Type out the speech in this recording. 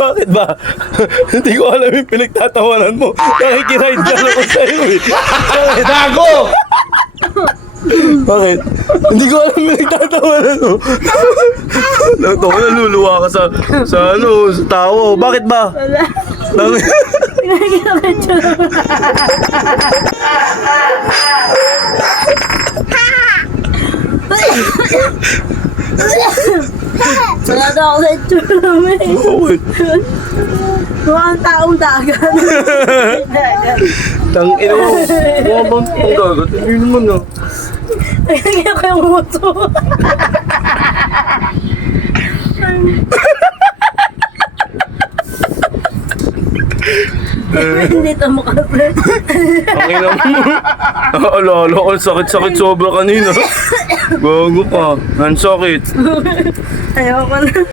Bakit ba? Hindi ko alam yung pinagtatawanan mo. Nakikiride ka naman sa'yo eh. Bakit? Gago! Bakit? Hindi ko alam yung pinagtatawanan mo. Nagtawa na luluwa ka sa tao. Bakit ba? Wala. Bakit? Wala daw ako sa itsura mo eh. Bakit? Mukhang taong dagat. Dagat. Tangina mo. Mukha bang itong gagot? Hindi naman ah. Kaya ko yung muto. Hindi ito mukha. Tangina mo. Naalala ko, sakit-sakit sobra kanina. Gago ka. Ang sakit. Ayaw ko na.